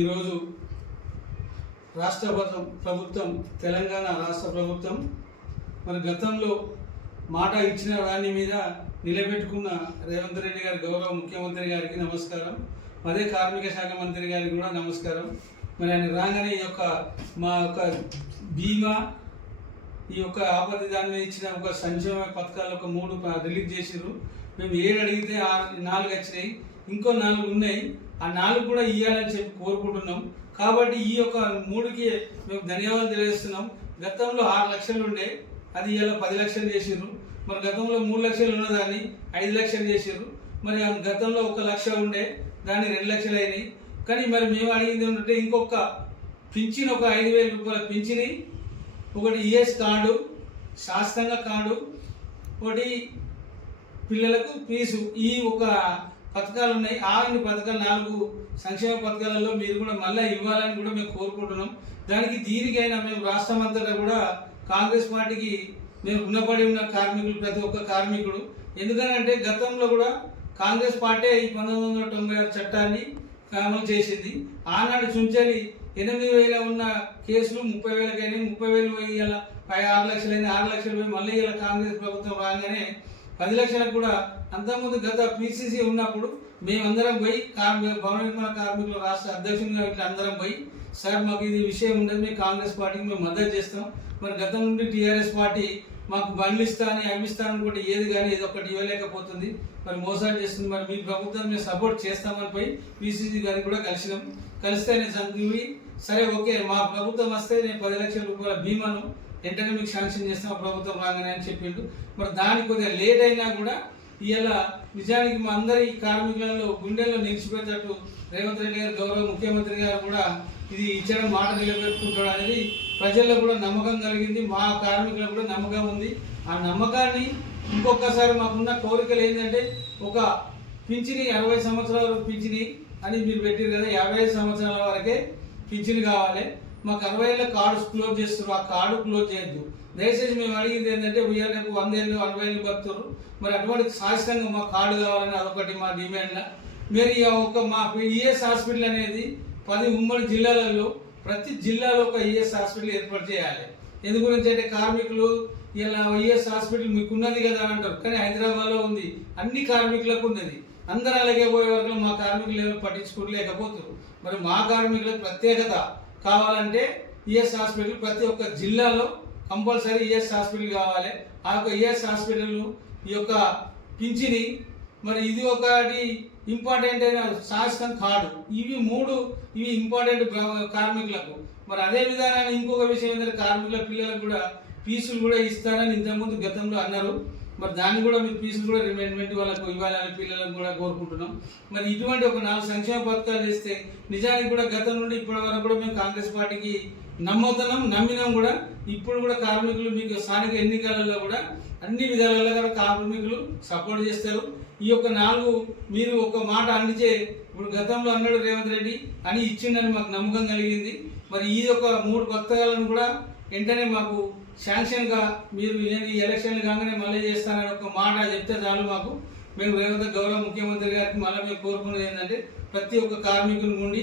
ఈరోజు రాష్ట్ర ప్రభుత్వం తెలంగాణ రాష్ట్ర ప్రభుత్వం మరి గతంలో మాట ఇచ్చిన దాని మీద నిలబెట్టుకున్న రేవంత్ రెడ్డి గారి గౌరవ ముఖ్యమంత్రి గారికి నమస్కారం. అదే కార్మిక శాఖ మంత్రి గారికి కూడా నమస్కారం. మరి ఆయన రాగానే ఈ యొక్క మా యొక్క బీమా ఈ యొక్క ఆపద దాని మీద ఇచ్చిన ఒక సంక్షేమ పథకాలు ఒక మూడు రిలీజ్ చేసిరు మేము ఏడు అడిగితే ఆ నాలుగు వచ్చినాయి. ఇంకో నాలుగు ఉన్నాయి. ఆ నాలుగు కూడా ఇవ్వాలని చెప్పి కోరుకుంటున్నాం. కాబట్టి ఈ యొక్క మూడుకి మేము ధన్యవాదాలు తెలియజేస్తున్నాం. గతంలో ఆరు లక్షలు ఉండే అది ఇవాళ పది లక్షలు చేసిర్రు మరి గతంలో మూడు లక్షలు ఉన్నదాన్ని ఐదు లక్షలు చేసిర్రు మరి ఆ గతంలో ఒక లక్ష ఉండే దాన్ని రెండు లక్షలు అయినాయి. కానీ మరి మేము అడిగింది ఏంటంటే ఇంకొక పింఛన్ ఒక ఐదు వేల రూపాయల పింఛని ఒకటి ఈఎస్ కార్డు శాస్త్రంగా కార్డు ఒకటి పిల్లలకు ఫీజు. ఈ ఒక పథకాలు ఉన్నాయి ఆ ఇన్ని పథకాలు నాలుగు సంక్షేమ పథకాలలో మీరు కూడా మళ్ళీ ఇవ్వాలని కూడా మేము కోరుకుంటున్నాం. దానికి దీనికైనా మేము రాష్ట్రం అంతటా కూడా కాంగ్రెస్ పార్టీకి మేము రుణపడి ఉన్న కార్మికులు ప్రతి ఒక్క కార్మికుడు. ఎందుకనంటే గతంలో కూడా కాంగ్రెస్ పార్టీ ఈ పంతొమ్మిది వందల తొంభై ఆరు చట్టాన్ని అమలు చేసింది. ఆనాడు చుంచని ఎనిమిది వేల ఉన్న కేసులు ముప్పై వేలకైనా ముప్పై వేలు పోయి ఇలా పై ఆరు లక్షలైనా ఆరు లక్షలు పోయి మళ్ళీ ఇలా కాంగ్రెస్ ప్రభుత్వం రాగానే పది లక్షలకు కూడా అంతకుముందు గత పిసిసి ఉన్నప్పుడు మేమందరం పోయి కార్మిక భవన నిర్మాణ కార్మికుల రాష్ట్ర అధ్యక్షునిగా ఇట్లా అందరం పోయి సార్ మాకు ఇది విషయం ఉండదు మేము కాంగ్రెస్ పార్టీకి మేము మద్దతు చేస్తాం. మరి గతం నుండి టీఆర్ఎస్ పార్టీ మాకు బండ్లు ఇస్తాను అని అవి అనుకుంటే ఏది కానీ ఏదో ఒకటి ఇవ్వలేకపోతుంది. మరి మోసాలు చేస్తుంది. మరి మీ ప్రభుత్వం మేము సపోర్ట్ చేస్తామని పోయి పిసిసి గారికి కూడా కలిసినాం. కలిస్తే నేను చదివి సరే ఓకే మా ప్రభుత్వం వస్తే నేను పది లక్షల రూపాయల బీమాను వెంటనే మీకు శాంక్షన్ చేస్తాం. ప్రభుత్వం రాగానే అని చెప్పిండు. మరి దానికి కొద్దిగా లేట్ అయినా కూడా ఇలా నిజానికి మా అందరి కార్మికులలో గుండెల్లో నిలిచిపోయేటట్టు రేవంత్ రెడ్డి గారు గౌరవ ముఖ్యమంత్రి గారు కూడా ఇది ఇచ్చడం మాట నిలబెట్టుకుంటాడు అనేది ప్రజల్లో కూడా నమ్మకం కలిగింది. మా కార్మికులకు కూడా నమ్మకం ఉంది. ఆ నమ్మకాన్ని ఇంకొకసారి మాకున్న కోరికలు ఏంటంటే ఒక పింఛని అరవై సంవత్సరాల వరకు పింఛని అని మీరు పెట్టారు కదా యాభై ఐదు సంవత్సరాల వరకే పింఛన్ కావాలి. మాకు అరవై ఏళ్ళ కార్డు క్లోజ్ చేస్తారు ఆ కార్డు క్లోజ్ చేయొద్దు. దయచేసి మేము అడిగింది ఏంటంటే ఉయ్యాల రేపు వంద ఏళ్ళు అరవై ఏళ్ళు బతున్నారు మరి అటువంటి శాశ్వతంగా మా కార్డు కావాలని అదొకటి మా డిమాండ్ మీరు ఈ ఒక మా ఈఎస్ హాస్పిటల్ అనేది పది ఉమ్మడి జిల్లాలలో ప్రతి జిల్లాలో ఒక ఈఎస్ హాస్పిటల్ ఏర్పాటు చేయాలి. ఎందు గురించి అంటే కార్మికులు ఇలా ఈఎస్ హాస్పిటల్ మీకు ఉన్నది కదా అంటారు. కానీ హైదరాబాద్లో ఉంది. అన్ని కార్మికులకు ఉన్నది. అందరూ అలాగే పోయే వరకు మా కార్మికులు ఎవరు పట్టించుకోలేకపోతారు మరి మా కార్మికులకు ప్రత్యేకత కావాలంటే ఈఎస్ హాస్పిటల్ ప్రతి ఒక్క జిల్లాలో కంపల్సరీ ఈఎస్ హాస్పిటల్ కావాలి. ఆ యొక్క ఈఎస్ హాస్పిటల్ ఈ యొక్క పింఛని మరి ఇది ఒకటి ఇంపార్టెంట్ అయిన శాశ్వతం కార్డు ఇవి మూడు ఇవి ఇంపార్టెంట్ కార్మికులకు. మరి అదే విధానాన్ని ఇంకొక విషయం ఏంటంటే కార్మికుల పిల్లలకు కూడా ఫీజులు కూడా ఇస్తారని ఇంతకుముందు గతంలో అన్నారు. మరి దాన్ని కూడా మీరు ఫీజులు కూడా రిమైండ్మెంట్ వాళ్ళకు ఇవ్వాలని పిల్లలకు కూడా కోరుకుంటున్నాం. మరి ఇటువంటి ఒక నాలుగు సంక్షేమ పథకాలు చేస్తే నిజానికి కూడా గతం నుండి ఇప్పటి వరకు కూడా మేము కాంగ్రెస్ పార్టీకి నమ్మవుతున్నాం నమ్మినాం కూడా. ఇప్పుడు కూడా కార్మికులు మీకు స్థానిక ఎన్నికలలో కూడా అన్ని విధాలలో కూడా కార్మికులు సపోర్ట్ చేస్తారు. ఈ యొక్క నాలుగు మీరు ఒక మాట అందించే ఇప్పుడు గతంలో అన్నాడు రేవంత్ రెడ్డి అని ఇచ్చిండని మాకు నమ్మకం కలిగింది. మరి ఈ యొక్క మూడు పథకాలను కూడా వెంటనే మాకు శాంక్షన్గా మీరు నేను ఈ ఎలక్షన్లు కాగానే మళ్ళీ చేస్తానని ఒక మాట చెప్తే చాలు మాకు. మేము రేవంత్ గౌరవ ముఖ్యమంత్రి గారికి మళ్ళీ మేము కోరుకునేది ఏంటంటే ప్రతి ఒక్క కార్మికుల నుండి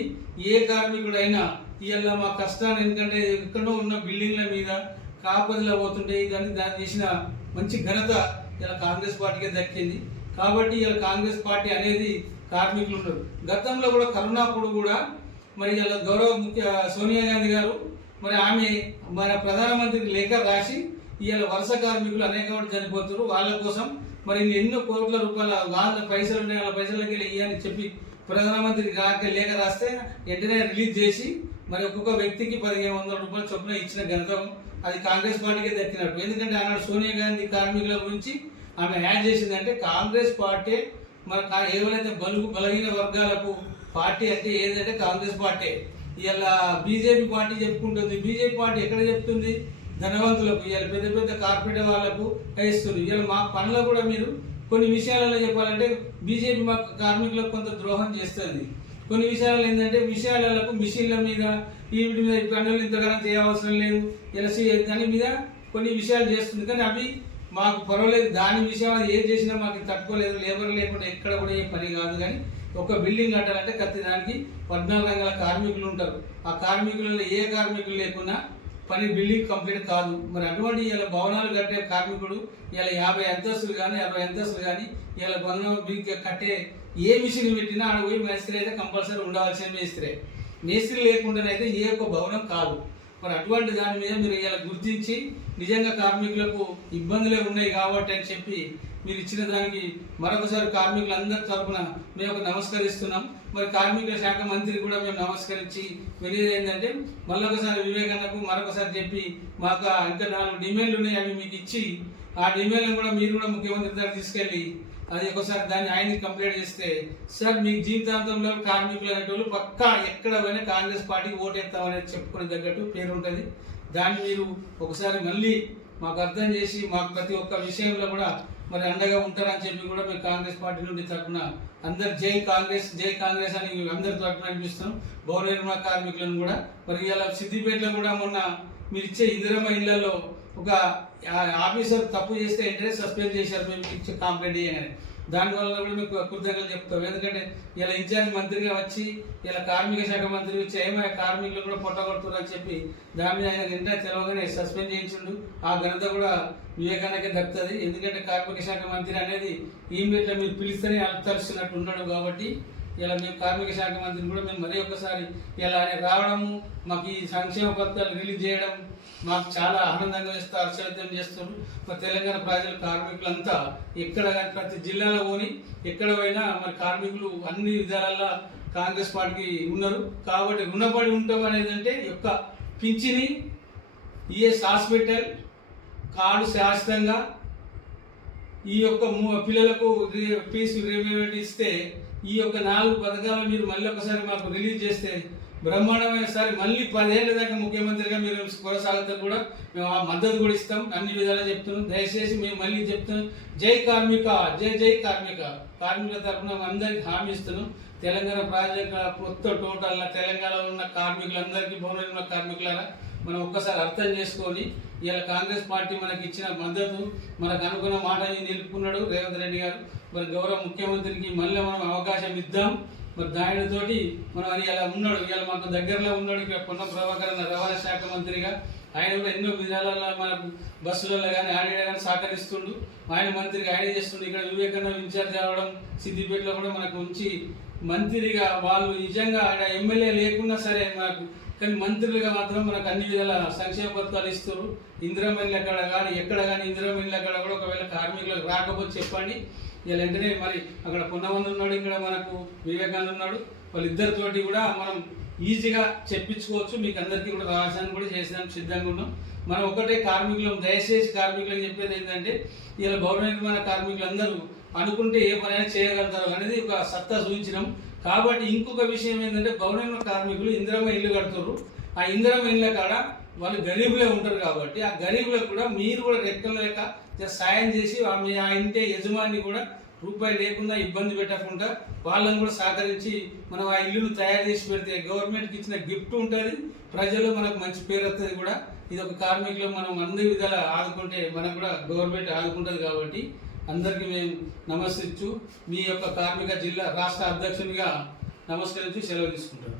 ఏ కార్మికుడైనా ఇవాళ మా కష్టాన్ని ఎందుకంటే ఎక్కడో ఉన్న బిల్డింగ్ల మీద కాపదిలో పోతుంటే దాన్ని దాన్ని చేసిన మంచి ఘనత ఇలా కాంగ్రెస్ పార్టీకే దక్కింది. కాబట్టి ఇలా కాంగ్రెస్ పార్టీ అనేది కార్మికులు ఉన్నారు గతంలో కూడా కరోనా కూడా మరి ఇలా గౌరవ ముఖ్య సోనియా గాంధీ గారు మరి ఆమె మన ప్రధానమంత్రికి లేఖ రాసి ఇవాళ వలస కార్మికులు అనేక మంది చనిపోతారు వాళ్ళ కోసం మరి ఎన్నో కోట్ల రూపాయల వాళ్ళ పైసలు ఉన్నాయి. వాళ్ళ పైసలకి ఇవ్వని చెప్పి ప్రధానమంత్రికి రాక లేఖ రాస్తే వెంటనే రిలీజ్ చేసి మరి ఒక్కొక్క వ్యక్తికి పదిహేను వందల రూపాయల చొప్పున ఇచ్చిన ఘనత అది కాంగ్రెస్ పార్టీకే దక్కినట్టు. ఎందుకంటే ఆనాడు సోనియా గాంధీ కార్మికుల గురించి ఆమె యాడ్ చేసిందంటే కాంగ్రెస్ పార్టీ మన ఎవరైతే బలుగు బలహీన వర్గాలకు పార్టీ అంటే ఏదంటే కాంగ్రెస్ పార్టీ. ఇలా బీజేపీ పార్టీ చెప్పుకుంటుంది. బీజేపీ పార్టీ ఎక్కడ చెప్తుంది? ధనవంతులకు ఇలా పెద్ద పెద్ద కార్పొరేట్ వాళ్ళకు ఇస్తుంది ఇలా మా పనులు కూడా మీరు కొన్ని విషయాలలో చెప్పాలంటే బీజేపీ మా కార్మికులకు కొంత ద్రోహం చేస్తుంది. కొన్ని విషయాలు ఏంటంటే విషయాలకు మిషన్ల మీద ఈ వీటి మీద పనులు ఇంతగానం చేయవసరం లేదు. ఎలసి దాని మీద కొన్ని విషయాలు చేస్తుంది. కానీ అవి మాకు పర్వాలేదు. దాని విషయం అది చేసినా మాకు తట్టుకోలేదు. లేబర్ లేకుండా ఎక్కడ కూడా ఏ పని కాదు. కానీ ఒక బిల్డింగ్ కట్టాలంటే ప్రతి దానికి పద్నాలుగు రంగాల కార్మికులు ఉంటారు. ఆ కార్మికులలో ఏ కార్మికులు లేకున్నా పని బిల్డింగ్ కంప్లీట్ కాదు. మరి అటువంటి ఇలా భవనాలు కట్టే కార్మికుడు ఇలా యాభై అంతస్తులు కానీ అరవై అంతస్తులు కానీ ఇలా భవనం బిల్డింగ్ కట్టే ఏ మిషన్ పెట్టినా ఆడ పోయి మేస్త్రి అయితే కంపల్సరీ ఉండవలసిన మేస్త్రే. మేస్త్రి లేకుండానైతే ఏ ఒక్క భవనం కాదు. మరి అటువంటి దాని మీద మీరు ఇలా గుర్తించి నిజంగా కార్మికులకు ఇబ్బందులే ఉన్నాయి కాబట్టి అని చెప్పి మీరు ఇచ్చిన దానికి మరొకసారి కార్మికులందరి తరఫున మేము ఒక నమస్కరిస్తున్నాం. మరి కార్మికుల శాఖ మంత్రి కూడా మేము నమస్కరించి వెళ్ళేది ఏంటంటే మళ్ళొకసారి వివేకానందకు మరొకసారి చెప్పి మాకు ఇంకా నాలుగు డిమాండ్లు ఉన్నాయి అవి మీకు ఇచ్చి ఆ డిమాండ్లు కూడా మీరు కూడా ముఖ్యమంత్రి దగ్గర తీసుకెళ్ళి అది ఒకసారి దాన్ని ఆయనకి కంప్లైంట్ చేస్తే సార్ మీ జీవితాంతంలో కార్మికులు అనేటోళ్ళు పక్కా ఎక్కడ పోయినా కాంగ్రెస్ పార్టీకి ఓటేస్తామనేది చెప్పుకునే తగ్గట్టు పేరు ఉంటుంది దాన్ని మీరు ఒకసారి మళ్ళీ మాకు అర్థం చేసి మాకు ప్రతి ఒక్క విషయంలో కూడా మరి అండగా ఉంటారని చెప్పి కూడా మేము కాంగ్రెస్ పార్టీ నుండి తరఫున అందరు జై కాంగ్రెస్ జై కాంగ్రెస్ అని అందరి తరఫున అనిపిస్తున్నాం భవన నిర్మాణ కార్మికులను కూడా మరి ఇలా సిద్దిపేటలో కూడా మొన్న మీరు ఇచ్చే ఇందిరమ్మ ఇళ్ళలో ఒక ఆఫీసర్ తప్పు చేస్తే వెంటనే సస్పెండ్ చేశారు మేము ఇచ్చే కంప్లైంట్ చేయగానే దానివల్ల కూడా మీకు కృతజ్ఞతలు చెప్తాం. ఎందుకంటే ఇలా ఇన్ఛార్జ్ మంత్రిగా వచ్చి ఇలా కార్మిక శాఖ మంత్రి వచ్చి కార్మికులు కూడా పొట్టగొడుతున్నారని చెప్పి దాని మీద ఆయన నిండా తెలవగానే సస్పెండ్ చేయించిండు. ఆ ఘనత కూడా వివేకానికి దక్కుతుంది. ఎందుకంటే కార్మిక శాఖ మంత్రి అనేది ఈమెయిట్లో మీరు పిలిస్తేనే అర్థాల్సినట్టు ఉన్నాడు కాబట్టి ఇలా మేము కార్మిక శాఖ మంత్రిని కూడా మేము మరీ ఒకసారి ఇలా ఆయన రావడము మాకు ఈ సంక్షేమ పథకాలు రిలీజ్ చేయడం మాకు చాలా ఆనందంగా ఇస్తూ హర్షవర్ధం చేస్తున్నారు. మరి తెలంగాణ ప్రజలు కార్మికులంతా ఎక్కడ ప్రతి జిల్లాలో పోని ఎక్కడ పోయినా మరి కార్మికులు అన్ని విధాలల్లో కాంగ్రెస్ పార్టీకి ఉన్నారు. కాబట్టి రుణపడి ఉండటం అనేది అంటే యొక్క పింఛిని ఈఎస్ హాస్పిటల్ కార్డు శాశ్వతంగా ఈ యొక్క పిల్లలకు ఫీజు రిమేమెంట్ ఇస్తే ఈ యొక్క నాలుగు పథకాలు మీరు మళ్ళీ ఒకసారి మాకు రిలీజ్ చేస్తే బ్రహ్మాండమైన సారి మళ్ళీ పదేళ్ళ దాకా ముఖ్యమంత్రిగా మీరు కొనసాగుతూ కూడా మేము ఆ మద్దతు కూడా ఇస్తాం. అన్ని విధాలా చెప్తున్నాం. దయచేసి మేము మళ్ళీ చెప్తున్నాం. జై కార్మిక జై జై కార్మిక. కార్మికుల తరఫున అందరికి హామీ ఇస్తున్నాం. తెలంగాణ ప్రాజెక్ట్ మొత్తం టోటల్ తెలంగాణలో ఉన్న కార్మికులందరికీ భవనంలో ఉన్న కార్మికులరా మనం ఒక్కసారి అర్థం చేసుకొని ఇలా కాంగ్రెస్ పార్టీ మనకి ఇచ్చిన మద్దతు మనకు అనుకున్న మాటని నిలుపుకున్నాడు రేవంత్ రెడ్డి గారు. మరి గౌరవ ముఖ్యమంత్రికి మళ్ళీ మనం అవకాశం ఇద్దాం. మరి దానితోటి మనం అని ఇలా ఉన్నాడు ఇలా మాకు దగ్గరలో ఉన్నాడు ఇక్కడ పొన్న ప్రభాకర్ రవాణా శాఖ మంత్రిగా. ఆయన కూడా ఎన్నో విధాలలో మనకు బస్సులలో కానీ ఆడ కానీ సహకరిస్తుండు. ఆయన మంత్రిగా ఆయన చేస్తుండు. ఇక్కడ వివేకానంద ఇన్ఛార్జ్ అవ్వడం సిద్దిపేటలో కూడా మనకు ఉంచి మంత్రిగా వాళ్ళు నిజంగా ఆయన ఎమ్మెల్యే లేకున్నా సరే మనకు కానీ మంత్రులుగా మాత్రం మనకు అన్ని విధాల సంక్షేమ పథకాలు ఇస్తారు ఇందిరామణి అక్కడ కానీ ఎక్కడ కానీ ఇందిరామణి అక్కడ కూడా ఒకవేళ కార్మికులకు రాకపోతే చెప్పండి. ఇలా వెంటనే మరి అక్కడ పొన్నమంది ఉన్నాడు ఇక్కడ మనకు వివేకానంద ఉన్నాడు. వాళ్ళిద్దరితోటి కూడా మనం ఈజీగా చెప్పించుకోవచ్చు. మీకు అందరికీ కూడా రాసాను కూడా చేసాను సిద్ధంగా ఉన్నాం. మనం ఒకటే కార్మికులం దయచేసి కార్మికులు చెప్పేది ఏంటంటే ఇలా భవన నిర్మాణ కార్మికులందరూ అనుకుంటే ఏ పనైనా చేయగలుగుతారు అనేది ఒక సత్తా చూపించినాం కాబట్టి ఇంకొక విషయం ఏంటంటే భవన కార్మికులు ఇందిరమ్మ ఇల్లు కడుతున్నారు ఆ ఇందిరమ్మ ఇళ్ళ కాడ వాళ్ళు గరీబులే ఉంటారు కాబట్టి ఆ గరీబులకు కూడా మీరు కూడా రెక్కల లేక సాయం చేసి ఆ మీ ఆ ఇంటి యజమాని కూడా రూపాయి లేకుండా ఇబ్బంది పెట్టకుండా వాళ్ళని కూడా సహకరించి మనం ఆ ఇల్లును తయారు చేసి పెడితే గవర్నమెంట్కి ఇచ్చిన గిఫ్ట్ ఉంటుంది. ప్రజలు మనకు మంచి పేరు వస్తుంది కూడా. ఇది ఒక కార్మికులు మనం అన్ని విధాల ఆదుకుంటే మనకు కూడా గవర్నమెంట్ ఆదుకుంటుంది కాబట్టి అందరికీ మేము నమస్కరించు. మీ యొక్క కార్మిక జిల్లా రాష్ట్ర అధ్యక్షునిగా నమస్కరించి సెలవు తీసుకుంటాను